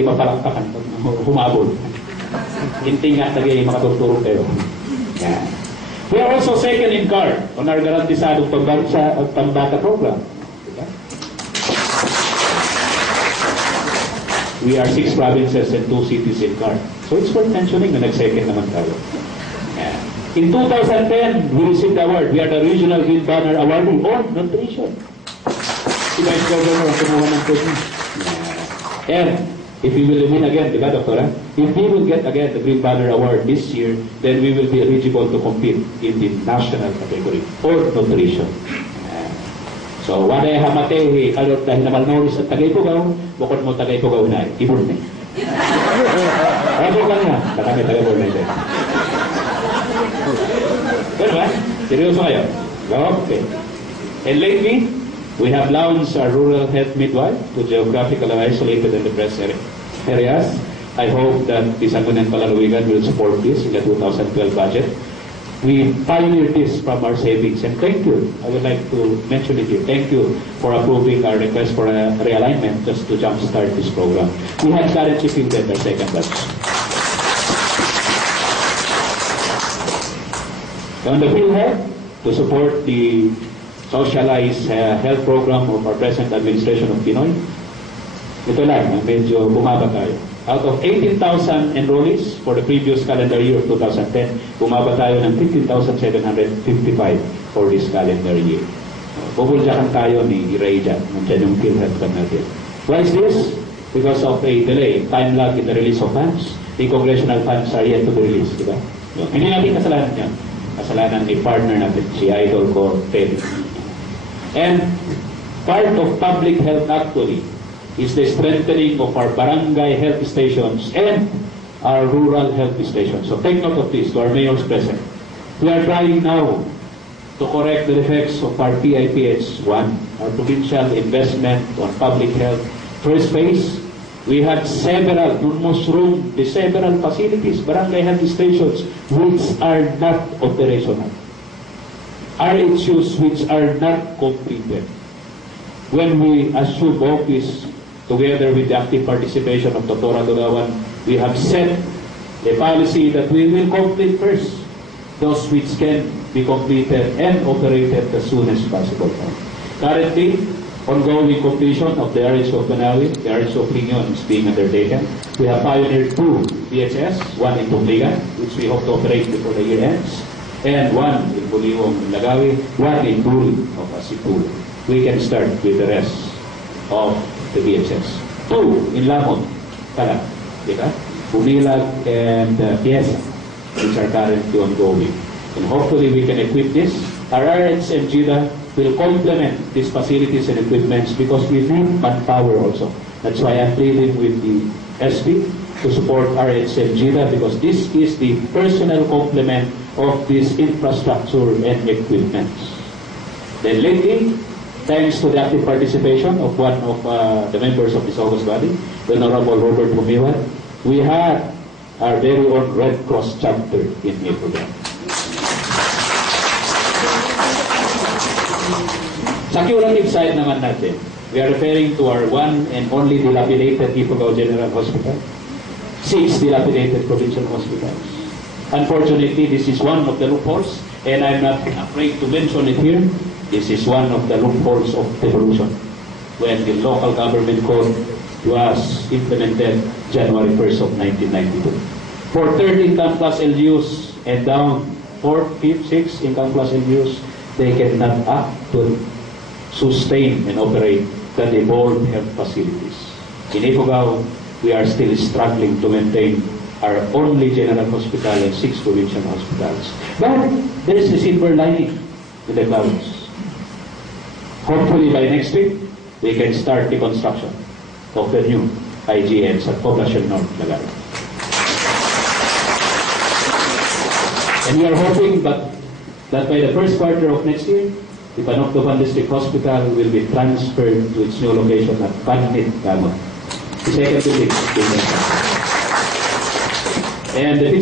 mapalakpakan, humabol. Hinting nga tagay makaturturog kayo. Yeah. We are also second in CARD on our garantisadong pambata program. Diba? We are 6 provinces and 2 cities in CARD. So it's worth mentioning na nag-second naman tayo. Yeah. In 2010, we received the award. We are the Regional Green Banner Awardee on nutrition. Si Vice Governor ang kumuha ng pwede. Yeah. And if we will win again, diba, Doktora? If we will get again the Green Banner Award this year, then we will be eligible to compete in the national category or nutrition. So, wala hamate, kalot dahil naman Norris at Tagaypugaw, bukod mo Tagaypugaw na, ibon na. Ano ka nga? Kami Tagaypugaw na ito. Pero ba? Seryoso kayo? Okay. And lately, we have launched our rural health midwife to geographically isolated and depressed areas. I hope that the Sangguniang Palaluigan will support this in the 2012 budget. We pioneered this from our savings, and thank you. I would like to mention it here. Thank you for approving our request for a realignment just to jumpstart this program. We had currently fielded our second batch. On the PhilHealth, to support the socialized health program of our present administration of Pinoy. Ito lang, medyo bumaba tayo. Out of 18,000 enrollees for the previous calendar year of 2010, bumaba tayo ng 15,755 for this calendar year. Bubulyakan tayo ni Iraija, nandiyan yung PhilHealth Fund natin. Why is this? Because of a delay, time lag in the release of funds. The congressional funds are yet to be released, di ba? Hindi natin kasalanan niya. Kasalanan ni partner natin, si Idol ko, Teddy. And part of public health actually is the strengthening of our barangay health stations and our rural health stations. So take note of this to our mayors present. We are trying now to correct the defects of our PIPH-1, our provincial investment on public health. First phase, we had several facilities, barangay health stations, which are not operational. RHUs which are not completed. When we assume office, together with the active participation of Dr. Adogawan, we have set a policy that we will complete first those which can be completed and operated as soon as possible. Currently, ongoing completion of the RHU of Banawi, the RHU of Lingon is being undertaken. We have pioneered 2 DHS, one in Tumligan, which we hope to operate before the year ends, and one in Buliwong, Lagawi, one in Turi of Asipul. We can start with the rest of the DHS. 2 in Lamon, Talag, diba? Bumilag and Piesa, which are currently ongoing. And hopefully we can equip this. Our RHs and GIDA will complement these facilities and equipments because we need manpower also. That's why I'm pleading with the SP to support RH and GIDA because this is the personal complement of this infrastructure and equipment. Then lately, thanks to the active participation of one of the members of this August body, the Honorable Robert Pumiwan, we had our very own Red Cross chapter in Ifugao. Sa curative side naman natin, we are referring to our one and only dilapidated Ifugao General Hospital, 6 dilapidated provincial hospitals. Unfortunately, this is one of the loopholes, and I'm not afraid to mention it here. This is one of the loopholes of devolution when the local government code was implemented January 1st of 1992. For 3rd income plus LGUs and down 4th, 5th, 6th income plus LGUs, they cannot actually sustain and operate the devolved health facilities. In Ifugao, we are still struggling to maintain our only general hospital and 6 provincial hospitals. But there is a silver lining in the clouds. Hopefully by next week, we can start the construction of the new IGNs at Poblacion North, Lagari. And we are hoping that by the first quarter of next year, the Panoctopan District Hospital will be transferred to its new location at Panit, Gamon. The second building. And the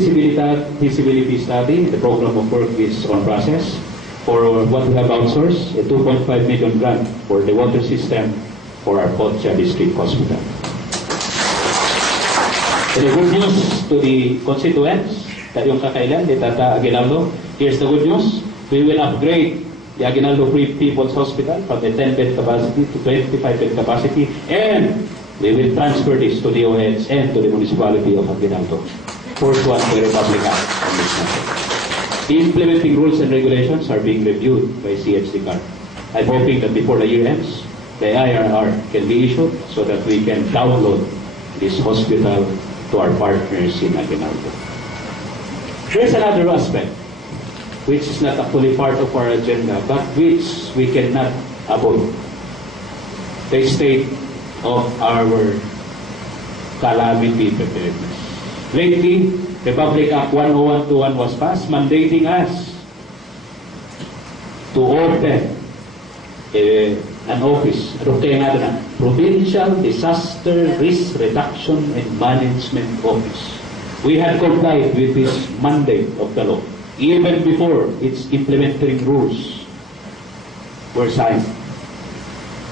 feasibility study, the program of work is on process. For what we have outsourced, a 2.5 million grant for the water system for our Potcha District Hospital. And the good news to the constituents, kayong kakailan, ni Tata Aguinaldo, here's the good news. We will upgrade the Aguinaldo Free People's Hospital from the 10-bed capacity to 25-bed capacity, and we will transfer this to the OHS and to the municipality of Aguinaldo. First one, the Republic Act on this matter. The implementing rules and regulations are being reviewed by CHDCAR. I'm hoping that before the year ends, the IRR can be issued so that we can download this hospital to our partners in Aguinaldo. There's another aspect which is not actually part of our agenda, but which we cannot avoid. The state of our calamity preparedness. Lately, Republic Act 10121 was passed, mandating us to open an office, Provincial Disaster Risk Reduction and Management Office. We had complied with this mandate of the law even before its implementing rules were signed.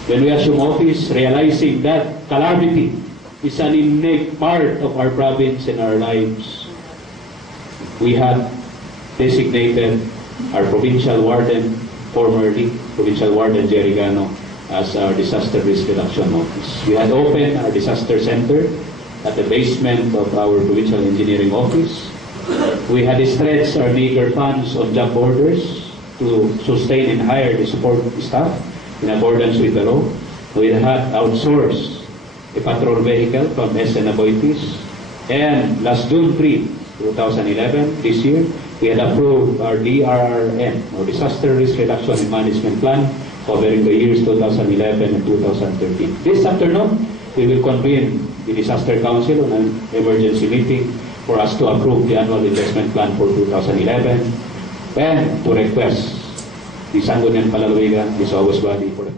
When we assume office, realizing that calamity is an innate part of our province and our lives, we had designated our provincial warden, formerly Provincial Warden Jerry Gano, as our Disaster Risk Reduction Office. We had opened our disaster center at the basement of our Provincial Engineering Office. We had stretched our meager funds on job orders to sustain and hire the support staff in accordance with the law. We had outsourced a patrol vehicle from SN Aboitiz. And last June 3, 2011, this year, we had approved our DRRM, or Disaster Risk Reduction and Management Plan, covering the years 2011 and 2013. This afternoon, we will convene the Disaster Council on an emergency meeting for us to approve the annual investment plan for 2011 and to request the Sangguniang Palalawigan, this August body for the